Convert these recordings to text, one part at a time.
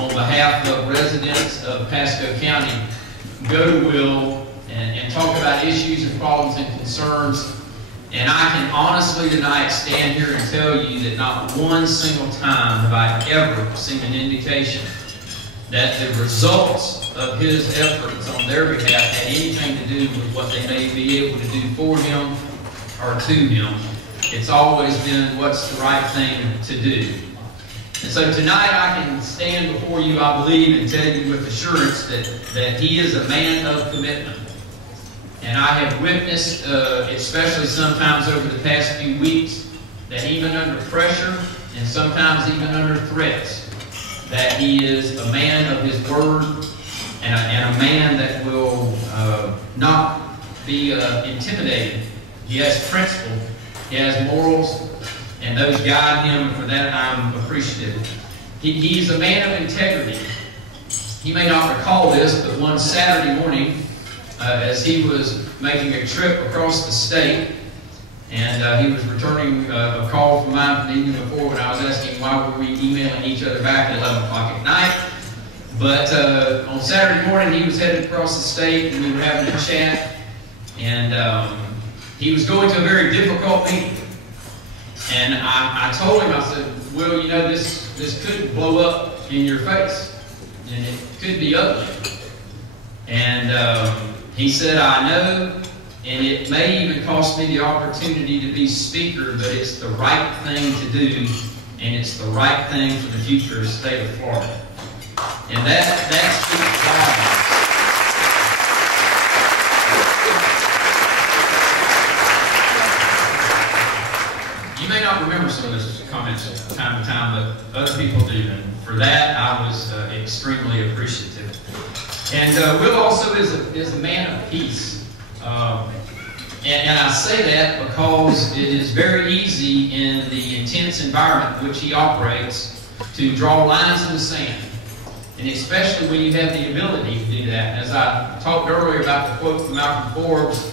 on behalf of residents of Pasco County, go to Will and talk about issues and problems and concerns. And I can honestly tonight stand here and tell you that not one single time have I ever seen an indication that the results of his efforts on their behalf had anything to do with what they may be able to do for him or to him. It's always been what's the right thing to do. And so tonight I can stand before you, I believe, and tell you with assurance that he is a man of commitment. And I have witnessed, especially sometimes over the past few weeks, that even under pressure and sometimes even under threats, that he is a man of his word and a man that will not be intimidated. He has principle, he has morals, and those guide him, and for that I'm appreciative. He's a man of integrity. He may not recall this, but one Saturday morning, as he was making a trip across the state, and he was returning a call from mine from the evening before when I was asking why were we emailing each other back at 11 o'clock at night. But on Saturday morning, he was headed across the state, and we were having a chat, and he was going to a very difficult meeting. And I told him, I said, Will, you know, this could blow up in your face, and it could be ugly. And he said, I know, and it may even cost me the opportunity to be speaker, but it's the right thing to do, and it's the right thing for the future of the state of Florida. And that's true. You may not remember some of his comments from time to time, but other people do, and for that I was extremely appreciative. And Will also is a man of peace. And I say that because it is very easy in the intense environment in which he operates to draw lines in the sand. And especially when you have the ability to do that. As I talked earlier about the quote from Malcolm Forbes,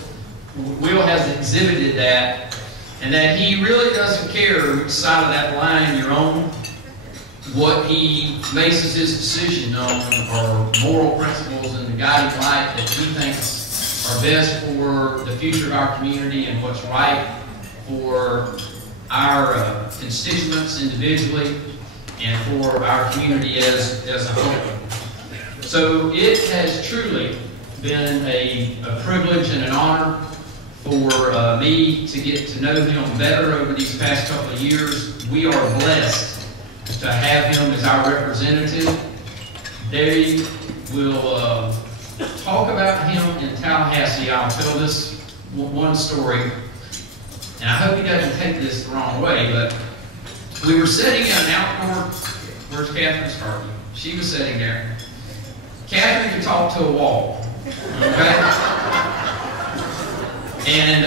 Will has exhibited that, and that he really doesn't care which side of that line you're on. What he bases his decision on are moral principles and the guiding light that he thinks are best for the future of our community and what's right for our constituents individually and for our community as a whole. So it has truly been a privilege and an honor for me to get to know him better over these past couple of years. We are blessed to have him as our representative. Dave will talk about him in Tallahassee. I'll tell this one story, and I hope he doesn't take this the wrong way, but we were sitting in an outdoor, where's Catherine Starkey? She was sitting there. Catherine could talk to a wall, okay? And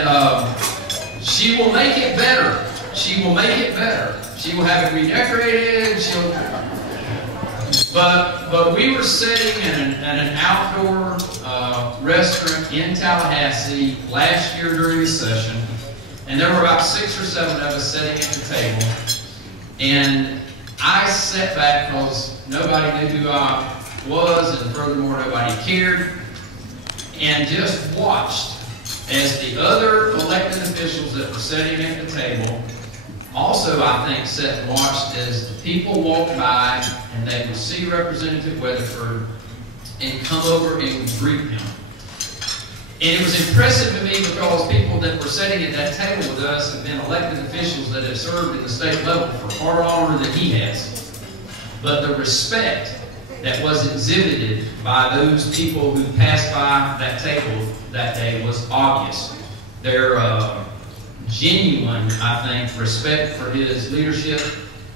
she will make it better. She will make it better. She will have it redecorated. But we were sitting in an outdoor restaurant in Tallahassee last year during the session, and there were about 6 or 7 of us sitting at the table. And I sat back because nobody knew who I was, and furthermore, nobody cared, and just watched as the other elected officials that were sitting at the table also, I think, sat and watched as the people walked by and they would see Representative Weatherford and come over and greet him. And it was impressive to me because people that were sitting at that table with us have been elected officials that have served at the state level for far longer than he has. But the respect that was exhibited by those people who passed by that table that day was obvious. Their genuine, I think, respect for his leadership,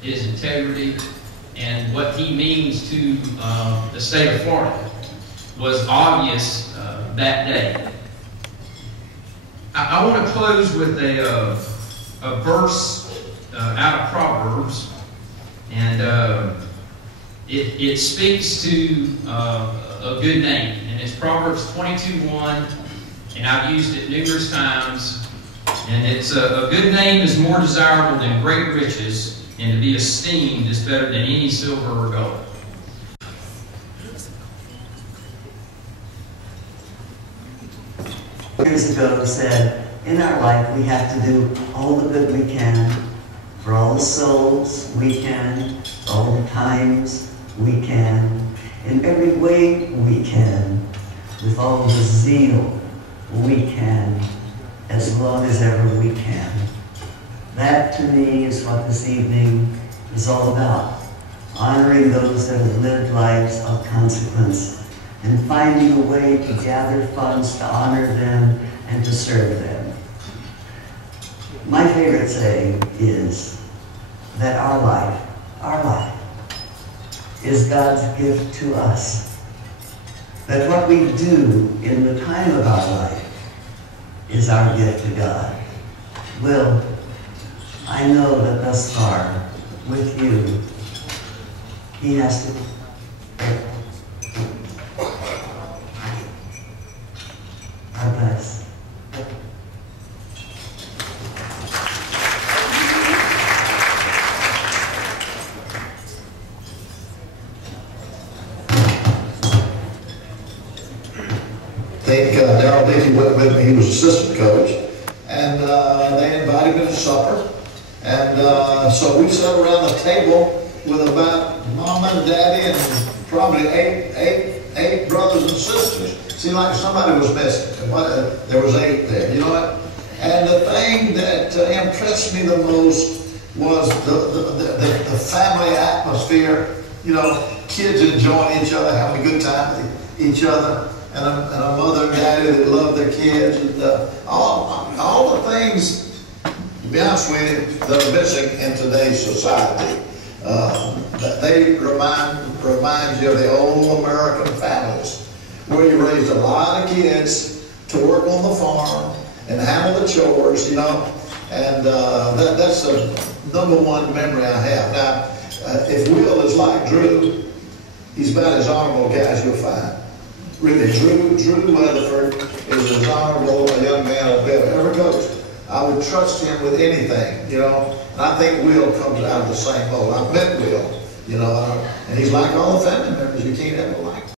his integrity, and what he means to the state of Florida was obvious that day. I want to close with a verse out of Proverbs, and it speaks to a good name, and it's Proverbs 22:1, and I've used it numerous times. And it's a good name is more desirable than great riches, and to be esteemed is better than any silver or gold. Years ago said, in our life we have to do all the good we can, for all the souls we can, all the times we can, in every way we can, with all the zeal we can, as long as ever we can. That to me is what this evening is all about, honoring those that have lived lives of consequence and finding a way to gather funds to honor them and to serve them. My favorite saying is that our life is God's gift to us. That what we do in the time of our life is our gift to God. Will, I know that thus far, with you, He has to God bless. Darrell Dickey went with me. He was assistant coach, and they invited me to supper. And so we sat around the table with about mom and daddy and probably eight brothers and sisters. Seemed like somebody was missing. There was 8 there, you know what? And the thing that impressed me the most was the family atmosphere. You know, kids enjoying each other, having a good time with each other. And a mother and daddy that love their kids, and all the things, to be honest with you, that are missing in today's society. They remind you of the old American families, where you raised a lot of kids to work on the farm and handle the chores, you know. And that's the #1 memory I have. Now, if Will is like Drew, he's about as honorable a guy as you'll find. Really, Drew Weatherford is as honorable a young man I've ever coached. I would trust him with anything, you know. And I think Will comes out of the same mold. I've met Will, you know, and he's like all the family members. You can't ever like